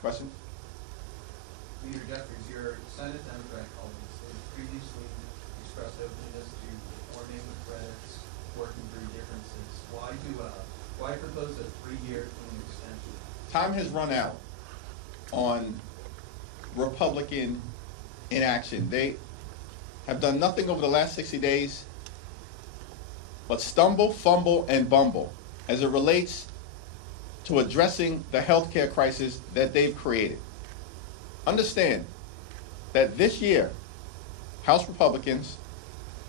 Question? Leader Jeffries, your Senate Democrat colleagues have previously expressed openness to reforming the credits, working through differences. Why propose a 3-year clean extension? Time has run out on Republican inaction. They have done nothing over the last 60 days but stumble, fumble, and bumble as it relates to addressing the healthcare crisis that they've created. Understand that this year, House Republicans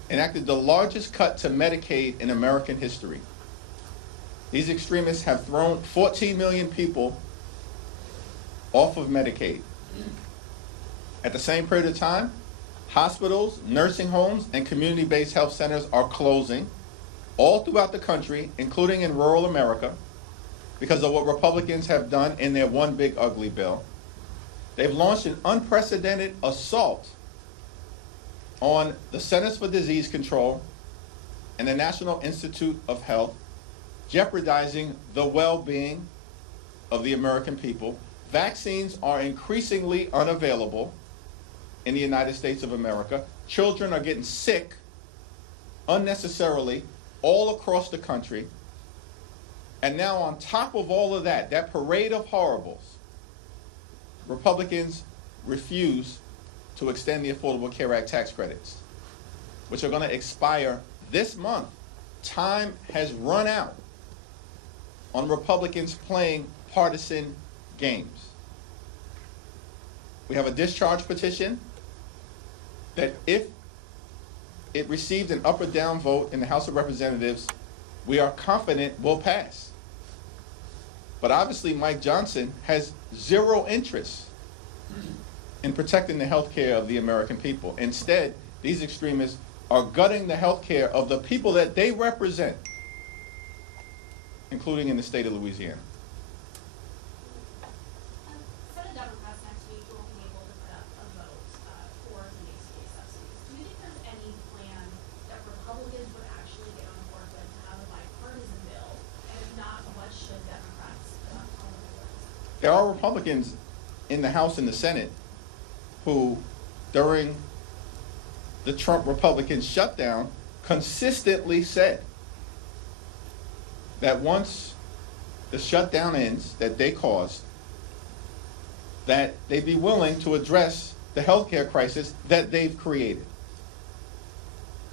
enacted the largest cut to Medicaid in American history. These extremists have thrown 14 million people off of Medicaid. At the same period of time, hospitals, nursing homes, and community-based health centers are closing all throughout the country, including in rural America, because of what Republicans have done in their one big ugly bill. They've launched an unprecedented assault on the Centers for Disease Control and the National Institute of Health, jeopardizing the well-being of the American people. Vaccines are increasingly unavailable in the United States of America. Children are getting sick unnecessarily all across the country. And now on top of all of that, that parade of horribles, Republicans refuse to extend the Affordable Care Act tax credits, which are going to expire this month. Time has run out on Republicans playing partisan games. We have a discharge petition that if it received an up or down vote in the House of Representatives, we are confident will pass. But obviously Mike Johnson has zero interest in protecting the health care of the American people. Instead, these extremists are gutting the health care of the people that they represent, including in the state of Louisiana. Senate Democrats next week will be able to put up a vote for the HCA subsidies. Do you think there's any plan that Republicans would actually get on board with to have a bipartisan bill? And if not, what should Democrats put on the board? There are Republicans in the House and the Senate who, during the Trump Republican shutdown, consistently said that once the shutdown ends that they caused, that they'd be willing to address the healthcare crisis that they've created.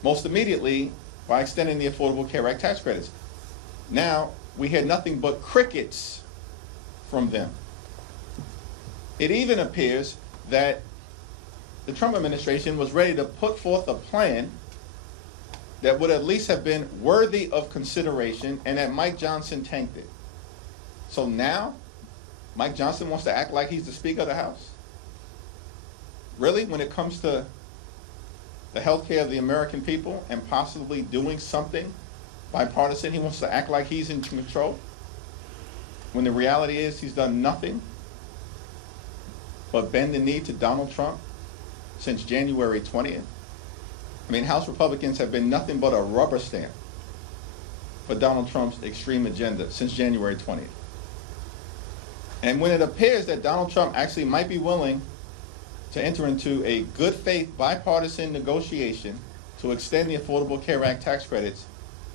Most immediately by extending the Affordable Care Act tax credits. Now, we hear nothing but crickets from them. It even appears that the Trump administration was ready to put forth a plan that would at least have been worthy of consideration, and that Mike Johnson tanked it. So now, Mike Johnson wants to act like he's the Speaker of the House? Really, when it comes to the health care of the American people and possibly doing something bipartisan, he wants to act like he's in control? When the reality is he's done nothing but bend the knee to Donald Trump since January 20th. I mean, House Republicans have been nothing but a rubber stamp for Donald Trump's extreme agenda since January 20th. And when it appears that Donald Trump actually might be willing to enter into a good faith bipartisan negotiation to extend the Affordable Care Act tax credits,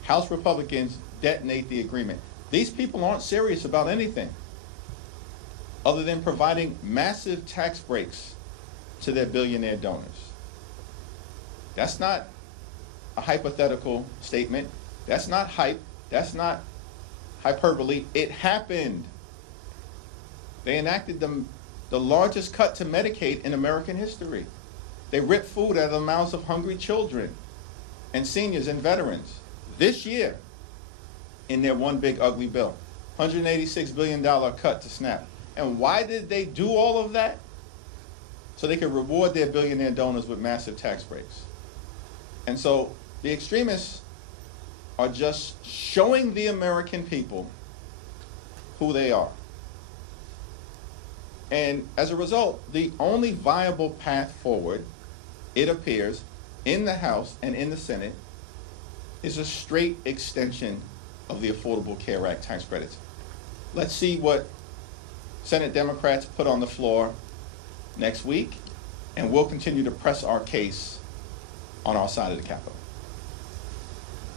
House Republicans detonate the agreement. These people aren't serious about anything other than providing massive tax breaks to their billionaire donors. That's not a hypothetical statement. That's not hype. That's not hyperbole. It happened. They enacted the largest cut to Medicaid in American history. They ripped food out of the mouths of hungry children and seniors and veterans this year in their one big ugly bill. $186 billion cut to SNAP. And why did they do all of that? So they could reward their billionaire donors with massive tax breaks. And so the extremists are just showing the American people who they are. And as a result, the only viable path forward, it appears, in the House and in the Senate, is a straight extension of the Affordable Care Act tax credits. Let's see what Senate Democrats put on the floor next week, and we'll continue to press our case on our side of the Capitol.